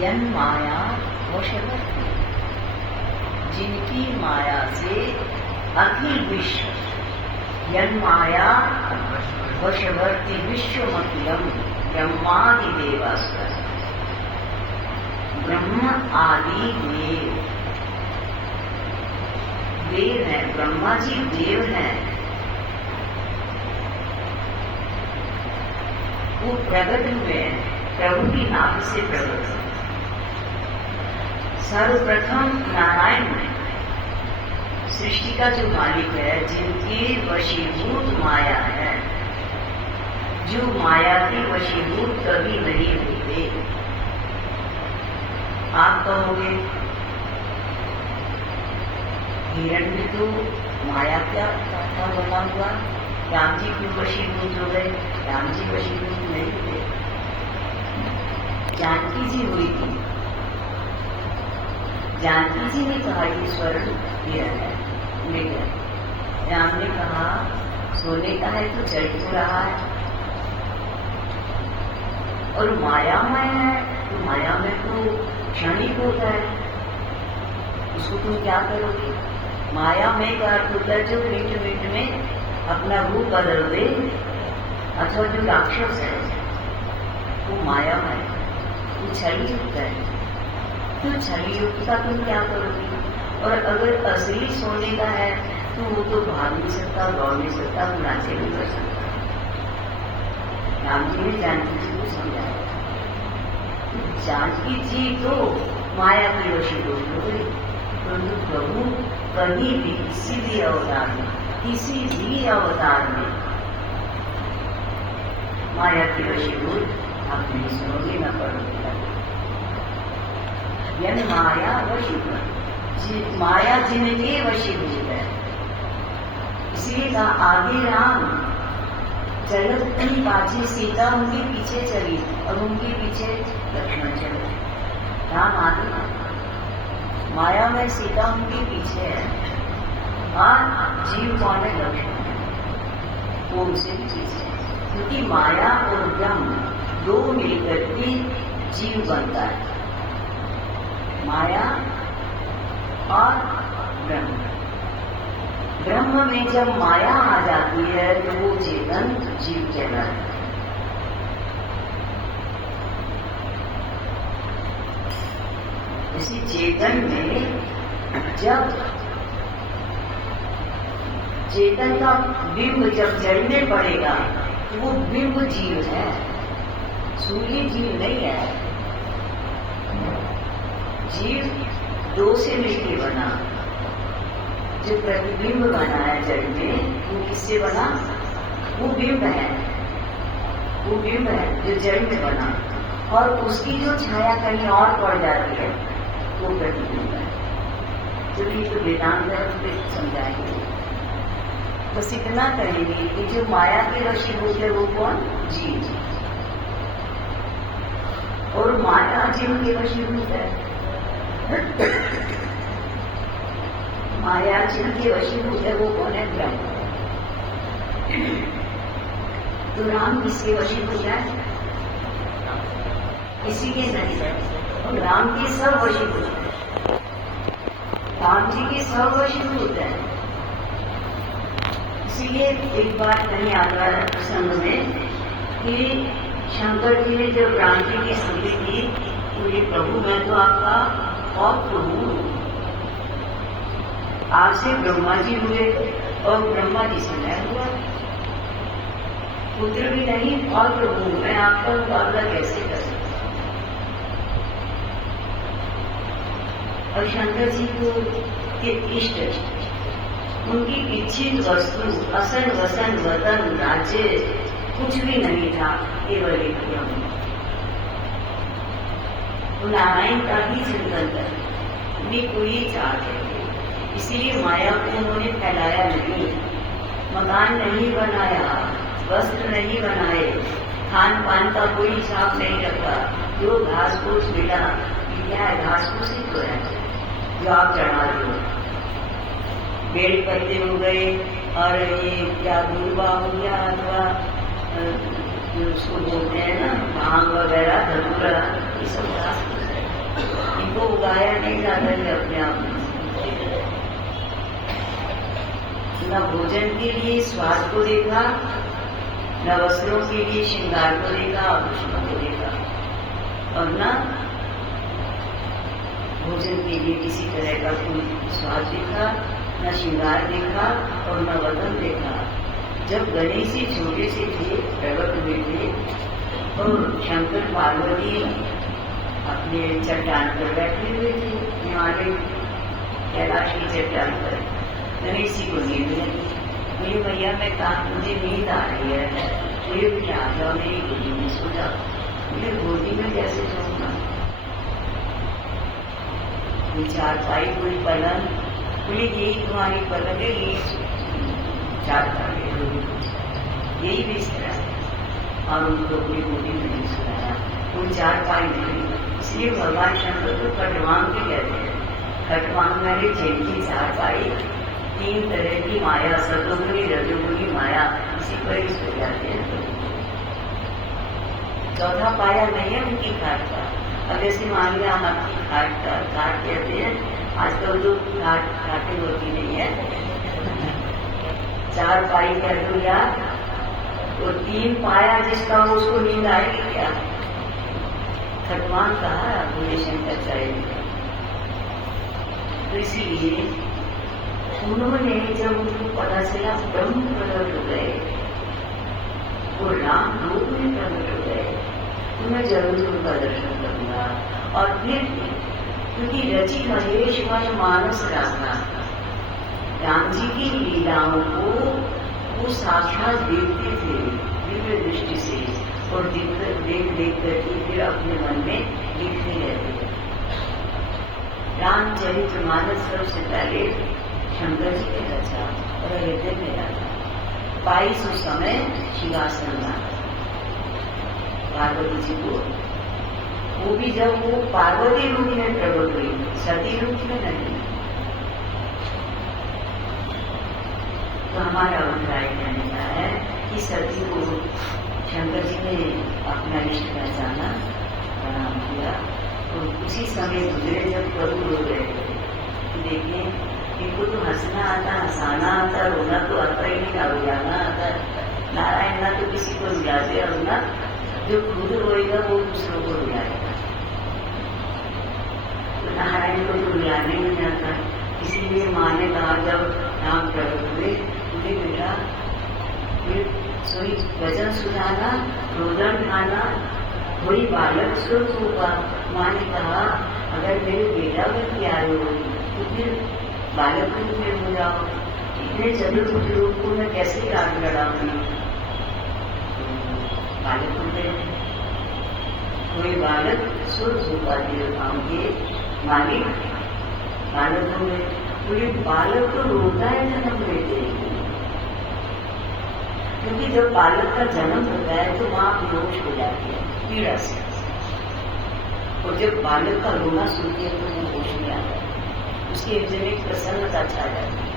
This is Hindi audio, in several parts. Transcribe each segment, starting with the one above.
यन माया वशवर्ती, जिनकी माया से अखिल विश्व, यन माया वशवर्ती विश्वमखिलम ब्रह्मादिदेवास्कर, ब्रह्म आदि देव, देव है, ब्रह्मा जी देव हैं, वो प्रकट हुए प्रभु की नाभ से प्रकट हुए। सर्वप्रथम नारायण में सृष्टि का जो मालिक है, जिनके वशीभूत माया है, जो माया के वशीभूत कभी नहीं होते। आप कहोगे हिरण्य तो माया क्या था बना हुआ, राम जी क्यों वशीभूत हो गए? राम जी वशीभूत नहीं हुए, जानकी जी हुई थी। जानकी जी ने कहा कि स्वर्ण हिरण है, ले गए। राम ने कहा सोने का है तो चल तो रहा है, और मायामय है तो माया में तो क्षणिक होता है, उसको तुम क्या करोगे? माया में का अर्थ होता है जो मिनट मिनट में अपना रूप बदल दे, अथवा जो राक्षस है वो माया में वो छली युक्त है, तो छली युक्त का तुम क्या करोगे? और अगर असली सोने का है तो वो तो भाग नहीं सकता, दौड़ नहीं सकता, वो नाचे नहीं कर सकता। राम जी ने जानकी जी को समझाया। जानकी जी तो माया के वशीभूत हो गई, परंतु प्रभु कभी भी किसी भी अवतार में, किसी भी अवतार में माया के वशीभूत आप नहीं सुनोगे, न पढ़ोगे। यन माया वशीभूत, माया जिनके वशीभूत है, इसलिए कहा आगे राम चलत की पाछे सीता उनके पीछे चली और उनके पीछे लक्ष्मण चले। राम आगे, माया में सीता उनके पीछे है, और जीव कौन है? लक्ष्मण, वो उनसे पीछे है, क्योंकि माया और ब्रह्म दो मिलकर के जीव बनता है। माया और ब्रह्म, ब्रह्म में जब माया आ जाती है तो वो चेतन जीव कहलाता है। इसी चेतन में जब चेतन का बिंब जब जल में पड़ेगा तो वो बिंब जीव है, सूर्य जीव नहीं है। जीव दो से मिलकर बना, जो प्रतिबिंब बना है जल में, वो किससे बना? वो बिंब है, वो बिंब है जो जल में बना, और उसकी जो छाया कहीं और पड़ जाती है वो प्रतिबिंब है। चलिए तो वेदांत समझाएंगे, बस इतना कहेंगे कि जो माया के वशीभूत है वो कौन? जीव। और माया जिनके वशीभूत है, माया जिनके वशीभूत है वो कौन है? ब्रह्म। तो राम किसके वशीभूत है? किसी के नहीं है, और राम के सब वशीभूत है, राम जी के सब वशीभूत है। इसलिए एक बात नहीं आता संघ में कि शंकर जी ने जब राम जी की स्तुति की तो ये प्रभु मैं तो आपका और प्रभु, आपसे ब्रह्मा जी हुए और ब्रह्मा जी से मैं हुआ, पुत्र भी नहीं और प्रभु, मैं आपका मुकाबला कैसे कर सकता? और शंकर जी को के इष्ट, उनकी इच्छित वस्तु असन वसन वतन राज्य कुछ भी नहीं था, केवल एक ब्रह्म। तो नारायण का ही चिंतन कर, उन्हें कोई चाहते, इसीलिए माया को उन्होंने फैलाया नहीं, मकान नहीं बनाया, वस्त्र नहीं बनाए, खान पान का कोई छाप नहीं रखा, जो घास फूस मिला, क्या है? घास फूस ही तो है जो आप चढ़ा रहे हो, बेड़ पत्ते हो गए, और ये क्या दूरबा हो गया, अथवा उसको बोलते हैं ना भांग वगैरह, धतूरा, ये सब घास फूस है। इनको उगाया नहीं जाता है अपने आप में। न भोजन के लिए स्वाद को देखा, न वस्त्रों के लिए श्रृंगार को देखा, आभूषणों को देखा, और न भोजन के लिए किसी तरह का कोई स्वाद देखा, न श्रृंगार देखा और न वदन देखा। जब गणेश जी छोटे से थे, प्रकट हुए थे, और शंकर पार्वती अपने चट्टान पर बैठे हुए थे, हिमालय कैलाश की चट्टान पर। गणेश जी को नींद लगी। मेरे भैया मैं कहा मुझे नींद आ रही है, मुझे बिठा जाओ मेरी गोदी में, सो जाओ। मुझे गोदी में कैसे सोऊंगा? चारपाई पूरी पलंग, पूरी यही तुम्हारी पलंग है, ये चारपाई यही बिस्तरा है, और उनको अपनी गोदी में नहीं सुनाया। वो चारपाई नहीं, इसलिए भगवान शंकर को खटवांग भी कहते हैं। खटवांग मेरे जिनकी चारपाई, तीन तरह की माया, सतोगुणी रजोगुणी माया, इसी पर ही सो जाते हैं। चौथा पाया नहीं है उनकी खाट का। अब जैसे मान लिया हम आपकी खाट कहते हैं, आजकल तो खाटें होती नहीं है, चार पाई कह दो यार, वो तीन पाया जिसका हो उसको नींद आएगी क्या? खटवान कहा भोले शंकराचार्य ने। तो इसीलिए उन्होंने जब उनको पता चला ब्रह्म प्रकट हो गए, वो राम रूप में प्रकट हो गए, तो मैं जरूर उनका दर्शन करूंगा। और फिर क्योंकि रचि महेश्वर मानस राधा, राम जी की लीलाओं को वो साक्षात देखते थे दिव्य दृष्टि से, और देख करके फिर अपने मन में लिखते रहते। रामचरित्र मानस सबसे पहले शंकर जी ने रचा और हृदय में रखा। 22 समय शिवासन पार्वती जी को, वो भी जब वो पार्वती रूप में प्रकट हुई, सती रूप में नहीं। तो हमारा अभिप्राय कहने का है कि सती को शंकर जी ने अपना इष्ट पहचाना, प्रणाम किया, और उसी समय गुजरे जब प्रभु रो रहे थे। देखिए इनको तो हंसना आता, हंसाना आता, रोना तो आता ही नहीं, रुलाना आता। नारायण ना तो किसी को रुलाते, और ना जो खुद रोएगा वो दूसरों को रुलाएगा। तो नारायण को तो रुलाने नहीं आता, इसीलिए माँ ने कहा जब राम प्रकट हुए, मुझे बेटा फिर सोई वजन सुधाना, रोदन खाना, वही बालक स्वरूप होगा। माँ ने कहा अगर मेरे बेटा भी प्यारे हो तो फिर बालक रूप में हो जाओ, इतने चतुर्भुज रूप को मैं कैसे राग लड़ाऊंगी? बालक रूप में कोई बालक स्वरूप उपाधि पाऊंगे, मालिक बालक हुए, तो ये बालक तो रोता है जन्म लेते, क्योंकि जब बालक का जन्म होता है तो माँ बेहोश हो जाती है पीड़ा से, और जब बालक का रोना सुनती है तो वो होश में आता है, उसके हृदय में प्रसन्नता छा जाती है।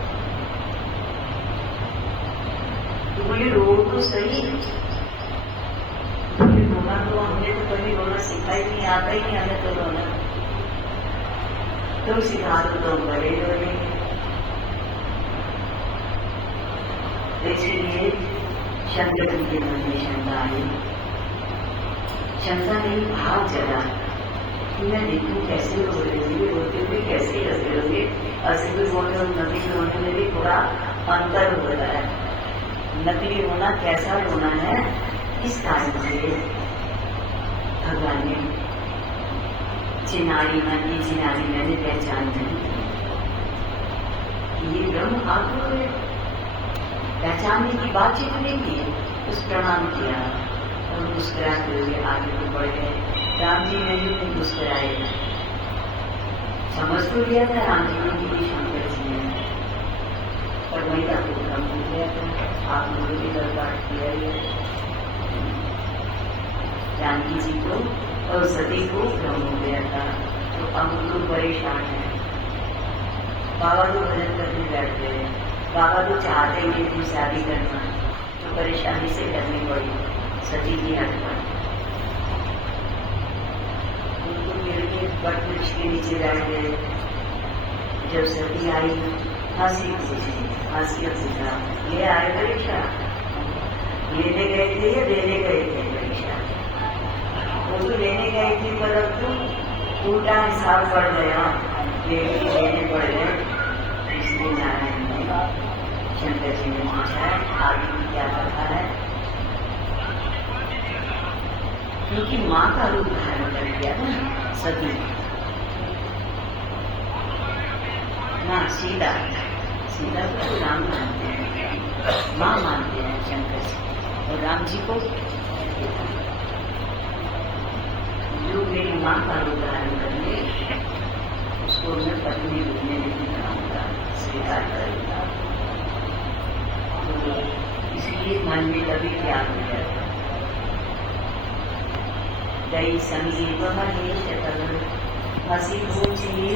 तो बोले रो तो सही, रोना तो हमने तो कभी रोना सीखा ही नहीं, आता ही नहीं हमें तो रोना, तुम सिखा दो तो बड़े रोएंगे। इसलिए शंकर जी के मन में शंका आई, शंका नहीं भाव जगा कि मैं देखूं कैसे रो रही हूँ, रोते हुए कैसे हंसे होंगे, असली रोने और नकली रोने में भी थोड़ा अंतर हो रहा है। नकली रोना कैसा रोना है, इस कारण से भगवान ने चिनारी मैंने चिनारी मैंने पहचान नहीं की, ये ब्रह्म आत्मा है। पहचानने की बातचीत नहीं की, उस प्रणाम किया और मुस्कुराते हुए आगे को बढ़ गए। राम जी ने भी मुस्कुराए, समझ तो लिया था राम जी ने कि शंकर जी ने, और वही का प्रोग्राम हो गया था। आप लोगों ने दरबार किया ही जानकी जी को और सती को भ्रम हो गया था, तो अब लोग परेशान है। बाबा तो भजन करने बैठ गए, बाबा तो चाहते ही थी शादी करना, तो परेशानी से करनी पड़ी सती की हटना। उनको मिल के वट वृक्ष के नीचे बैठ गए। जब सर्दी आई फांसी पूछा ये आए परीक्षा लेने गए थे या देने गए थे परीक्षा? वो तो लेने गए थे पर अब तो उल्टा हिसाब पड़ गया, लेने पड़ गए। इसलिए नारायण ने शंकर जी ने पूछा है आगे क्या करता है, क्योंकि माँ का रूप धारण कर लिया ना सती माँ सीता को राम मानते हैं, माँ मानते हैं शंकर जी, और राम जी को जो मेरी माँ का रूप धारण करने उसको मैं पत्नी रूप में नहीं बनाऊंगा, स्वीकार करूंगा। तो इसलिए मन में कभी त्याग हो जाता। दई संगीत महेश हसी पूछी